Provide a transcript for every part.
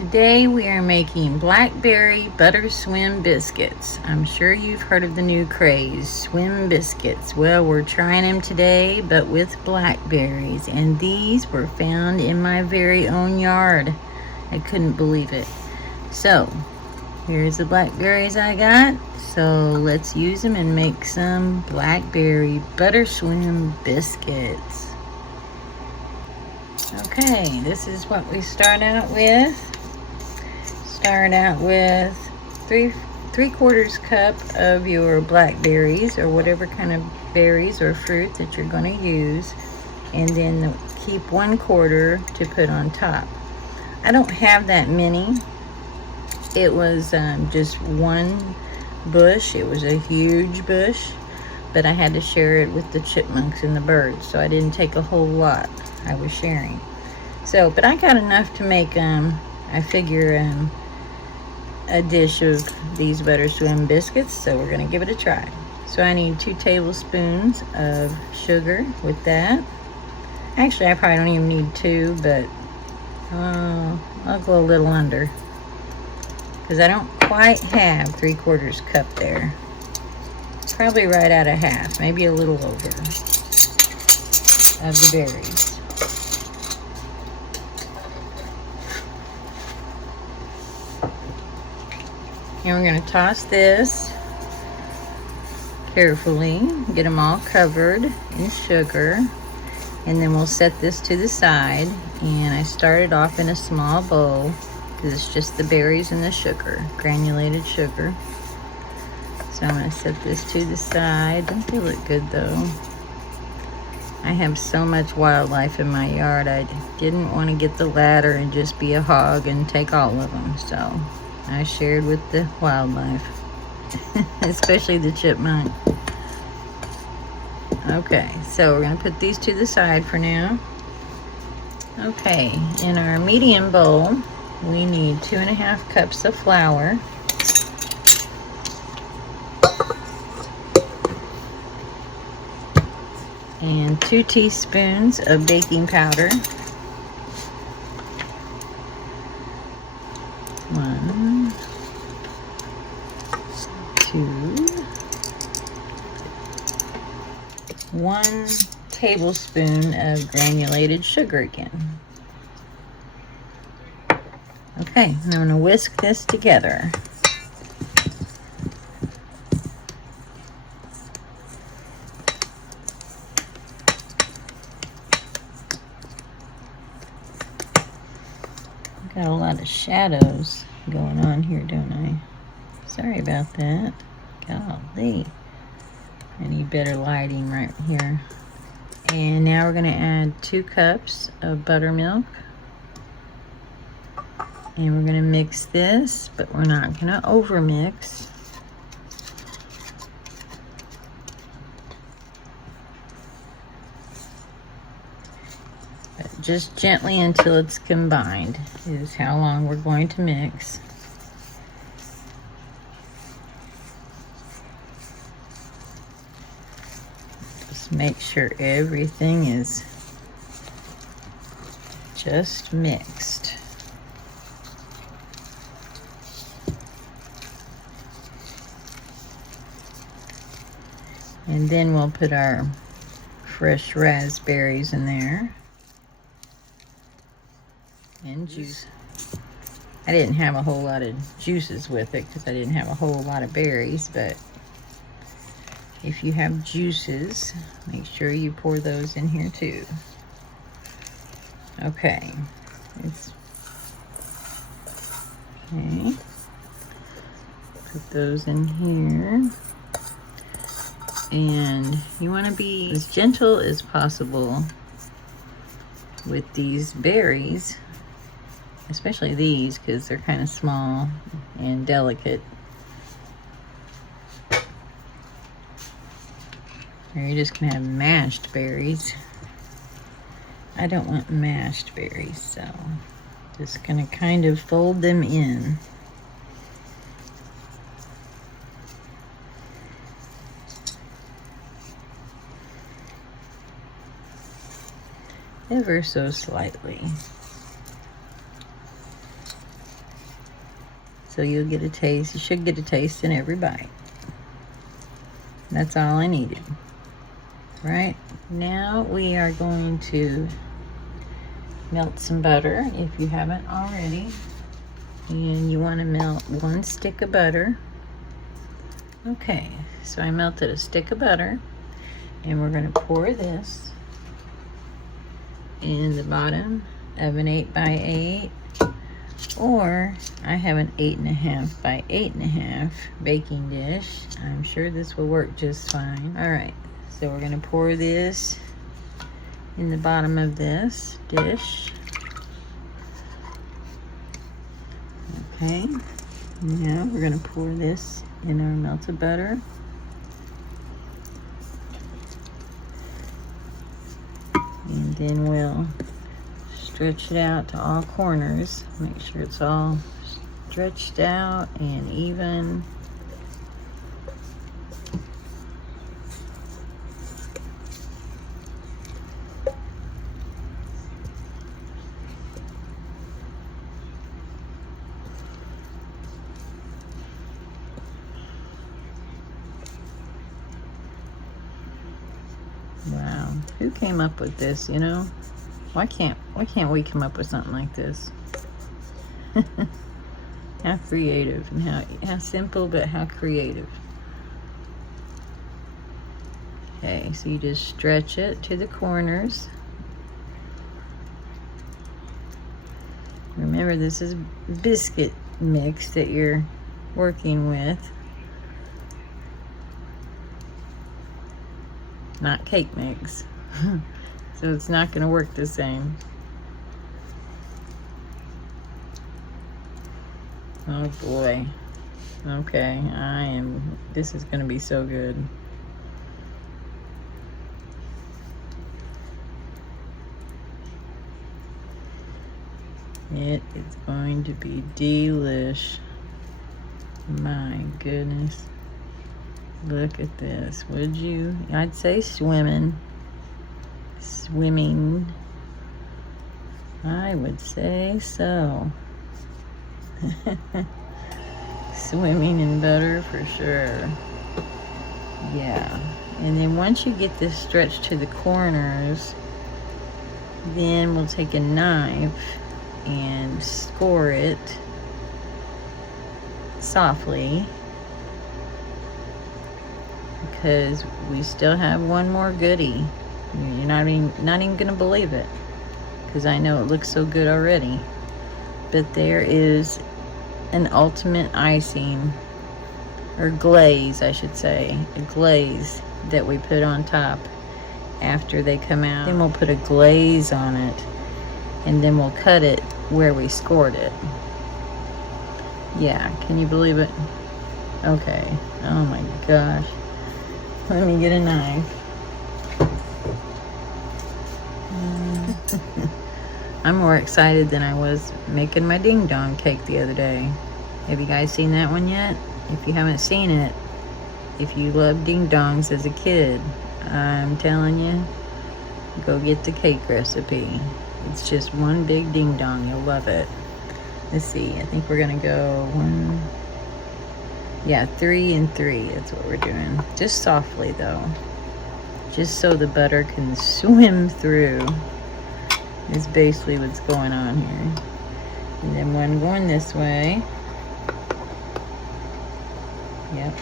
Today we are making BlackBerry Butter Swim Biscuits. I'm sure you've heard of the new craze, swim biscuits. Well, we're trying them today, but with blackberries, and these were found in my very own yard. I couldn't believe it. So, here's the blackberries I got. So let's use them and make some BlackBerry Butter Swim Biscuits. Okay, this is what we start out with. Start out with three-quarters cup of your blackberries or whatever kind of berries or fruit that you're going to use, and then keep 1/4 to put on top. I don't have that many. It was just one bush. It was a huge bush, but I had to share it with the chipmunks and the birds, so I didn't take a whole lot. I was sharing. So, but I got enough to make I figure a dish of these Butter Swim biscuits, so we're gonna give it a try. So I need 2 tablespoons of sugar with that. Actually, I probably don't even need 2, but I'll go a little under, because I don't quite have 3/4 cup there. Probably right at a half, maybe a little over of the berries. And we're going to toss this carefully, get them all covered in sugar, and then we'll set this to the side. And I started off in a small bowl because it's just the berries and the sugar, granulated sugar. So I'm going to set this to the side. Don't they look good though? I have so much wildlife in my yard, I didn't want to get the ladder and just be a hog and take all of them, so I shared with the wildlife, especially the chipmunk. Okay, so we're going to put these to the side for now. Okay, in our medium bowl, we need 2½ cups of flour. And 2 teaspoons of baking powder. 1, 2, 1 tablespoon of granulated sugar again. Okay, and I'm going to whisk this together. Got a lot of shadows going on here, don't I? Sorry about that. Golly. I need better lighting right here. And now we're going to add 2 cups of buttermilk. And we're going to mix this, but we're not going to over mix. Just gently until it's combined is how long we're going to mix. Just make sure everything is just mixed. And then we'll put our fresh raspberries in there. And juice. I didn't have a whole lot of juices with it because I didn't have a whole lot of berries, but if you have juices, make sure you pour those in here too. Okay. Okay. Put those in here. And you want to be as gentle as possible with these berries, especially these because they're kind of small and delicate. Or you're just gonna have mashed berries. I don't want mashed berries, so just gonna kind of fold them in. Ever so slightly. So you'll get a taste. You should get a taste in every bite. That's all I needed. Right? Now we are going to melt some butter if you haven't already. And you want to melt 1 stick of butter. Okay, so I melted a stick of butter. And we're going to pour this in the bottom of an 8x8. Or I have an 8.5 by 8.5 baking dish. I'm sure this will work just fine. All right, so we're gonna pour this in the bottom of this dish. Okay, now we're gonna pour this in our melted butter. And then we'll stretch it out to all corners. Make sure it's all stretched out and even. Wow, who came up with this, you know? Why can't we come up with something like this? How creative, and how simple, but how creative. Okay, so you just stretch it to the corners. Remember, this is biscuit mix that you're working with, not cake mix. So it's not going to work the same. Oh boy. Okay, this is going to be so good. It is going to be delish. My goodness. Look at this. Would you? I'd say swimming. I would say so. Swimming in butter for sure. Yeah. And then once you get this stretched to the corners, then we'll take a knife and score it softly, because we still have one more goodie. You're not even gonna believe it, because I know it looks so good already. But there is an ultimate icing, or glaze, I should say, a glaze that we put on top after they come out. Then we'll put a glaze on it, and then we'll cut it where we scored it. Yeah, can you believe it? Okay. Oh my gosh. Let me get a knife. I'm more excited than I was making my ding dong cake the other day. Have you guys seen that one yet? If you haven't seen it, if you loved ding dongs as a kid, I'm telling you, go get the cake recipe. It's just one big ding dong. You'll love it. Let's see. I think we're gonna go 3 and 3. That's what we're doing. Just softly though, just so the butter can swim through. Is basically what's going on here. And then one going this way. Yep.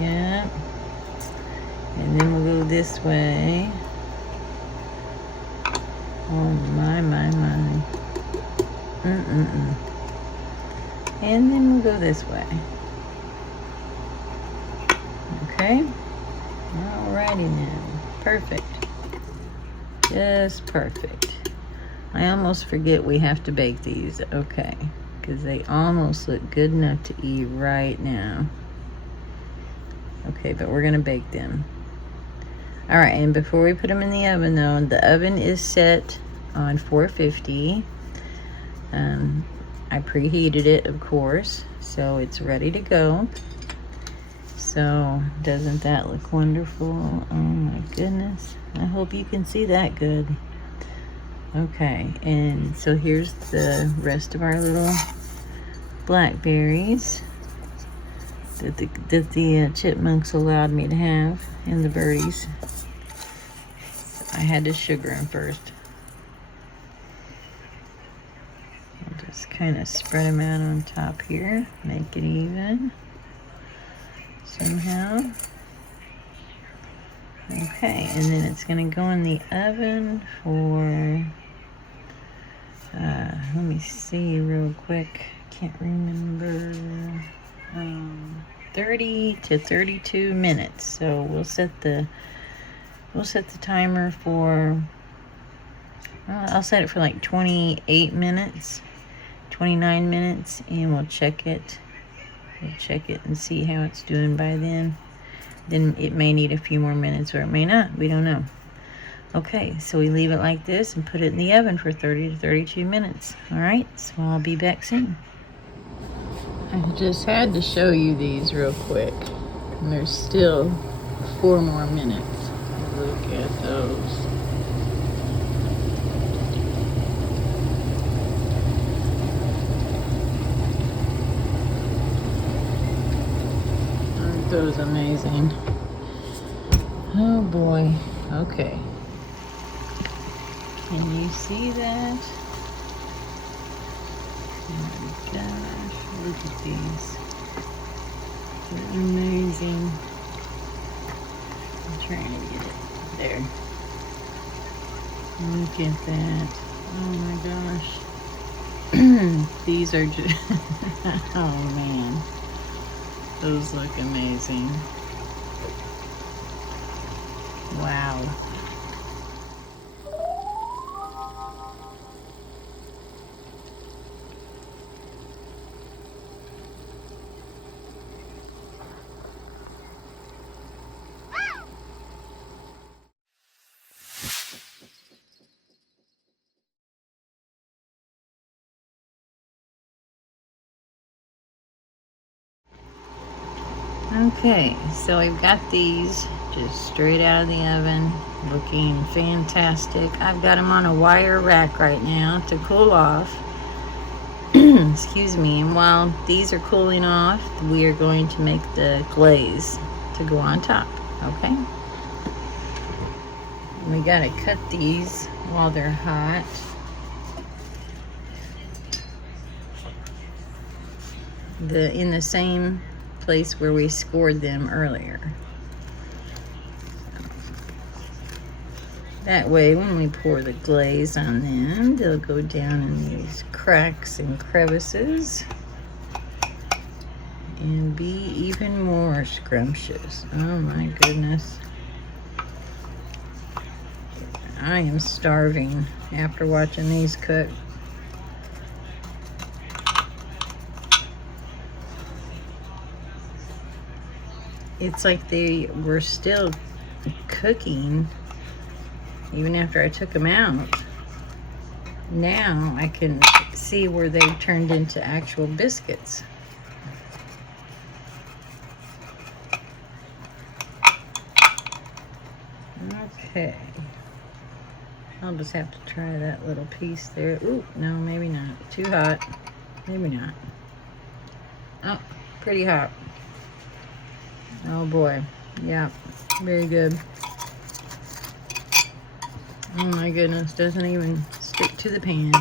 And then we'll go this way. Oh my. And then we'll go this way. Okay? Alrighty then. Perfect. Just perfect. I almost forget we have to bake these. Okay. Because they almost look good enough to eat right now. Okay, but we're going to bake them. Alright, and before we put them in the oven though, the oven is set on 450. I preheated it, of course, so it's ready to go. So, doesn't that look wonderful? Oh my goodness. I hope you can see that good. Okay, and so here's the rest of our little blackberries that the chipmunks allowed me to have, and the birdies. I had to sugar them first. I'll just kind of spread them out on top here, make it even somehow. Okay, and then it's going to go in the oven for, let me see real quick, can't remember, 30 to 32 minutes. So we'll set the timer for, I'll set it for like 28 minutes, 29 minutes, and we'll check it. We'll check it and see how it's doing by then. Then it may need a few more minutes, or it may not. We don't know. Okay, so we leave it like this and put it in the oven for 30 to 32 minutes. All right, so I'll be back soon. I just had to show you these real quick. And there's still 4 more minutes. Look at those. Aren't those amazing? Oh boy. Okay. Can you see that? Oh my gosh, look at these. They're amazing. I'm trying to get it there. Look at that. Oh my gosh. These are just, oh man. Those look amazing. Wow. Okay, so we've got these just straight out of the oven, looking fantastic. I've got them on a wire rack right now to cool off. Excuse me. And while these are cooling off, we are going to make the glaze to go on top. Okay? And we gotta cut these while they're hot. In the same place where we scored them earlier. That way when we pour the glaze on them, they'll go down in these cracks and crevices and be even more scrumptious. Oh my goodness. I am starving after watching these cook. It's like they were still cooking even after I took them out. Now I can see where they turned into actual biscuits. Okay. I'll just have to try that little piece there. Ooh, no, maybe not. Too hot. Maybe not. Oh, pretty hot. Oh boy, yeah, very good. Oh my goodness, doesn't even stick to the pan.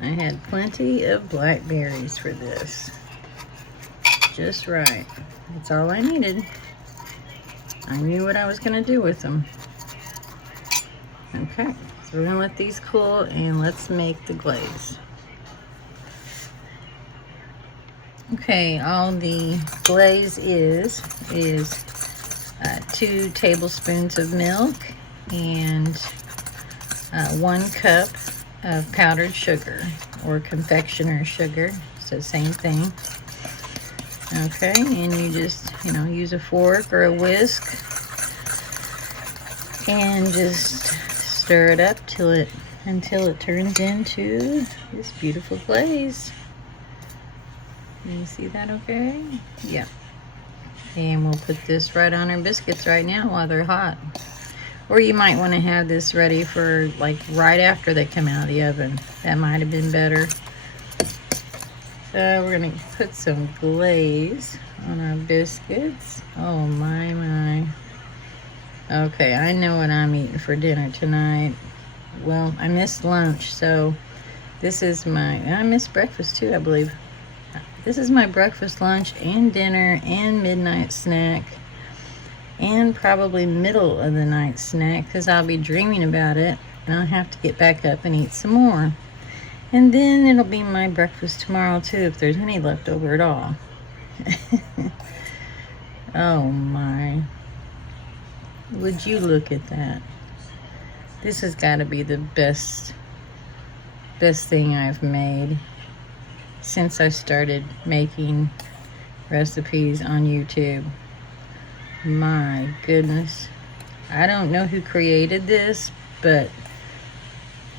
I had plenty of blackberries for this. Just right. That's all I needed. I knew what I was gonna do with them. Okay, so we're gonna let these cool and let's make the glaze. Okay, all the glaze is 2 tablespoons of milk and 1 cup of powdered sugar or confectioner sugar. It's the same thing. Okay, and you just, use a fork or a whisk and just stir it up until it turns into this beautiful glaze. Can you see that okay? Yeah. And we'll put this right on our biscuits right now while they're hot. Or you might want to have this ready for like right after they come out of the oven. That might have been better. So we're going to put some glaze on our biscuits. Oh my, my. Okay, I know what I'm eating for dinner tonight. Well, I missed lunch, so this is I missed breakfast too, I believe. This is my breakfast, lunch, and dinner, and midnight snack, and probably middle of the night snack, because I'll be dreaming about it, and I'll have to get back up and eat some more. And then it'll be my breakfast tomorrow too, if there's any left over at all. Oh my. Would you look at that? This has got to be the best thing I've made since I started making recipes on YouTube. My goodness. I don't know who created this, but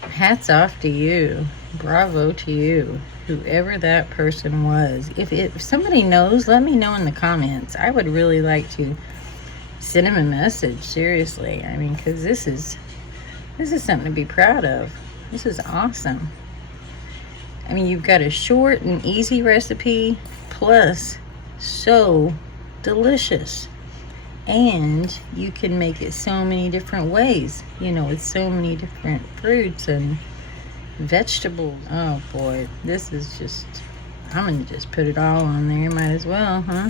hats off to you. Bravo to you, whoever that person was. If somebody knows, let me know in the comments. I would really like to send him a message, seriously. I mean, because this is something to be proud of. This is awesome. I mean, you've got a short and easy recipe, plus so delicious. And you can make it so many different ways, you know, with so many different fruits and vegetables. Oh boy, this is just, I'm gonna just put it all on there. Might as well, huh?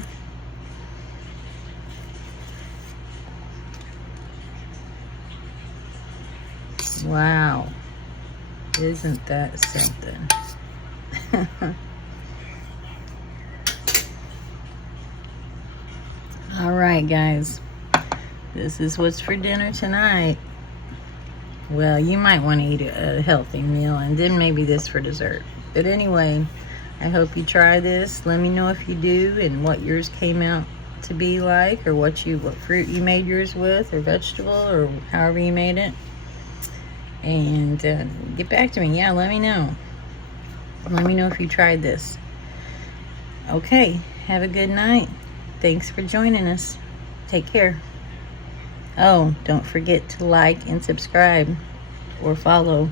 Wow, isn't that something? All right, guys, this is what's for dinner tonight. Well, you might want to eat a healthy meal and then maybe this for dessert. But anyway, I hope you try this. Let me know if you do and what yours came out to be like, or what fruit you made yours with, or vegetable, or however you made it. And get back to me. Yeah, let me know. Let me know if you tried this. Okay, have a good night. Thanks for joining us. Take care. Oh, don't forget to like and subscribe or follow.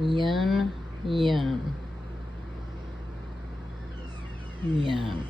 Yum, yum, yum.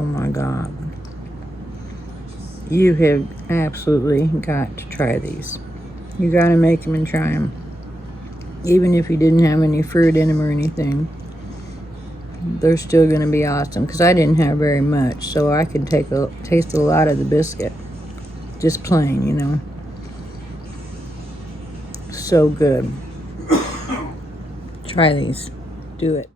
Oh my God. You have absolutely got to try these. You got to make them and try them. Even if you didn't have any fruit in them or anything, they're still going to be awesome. Because I didn't have very much, so I could taste a lot of the biscuit. Just plain, you know. So good. Try these. Do it.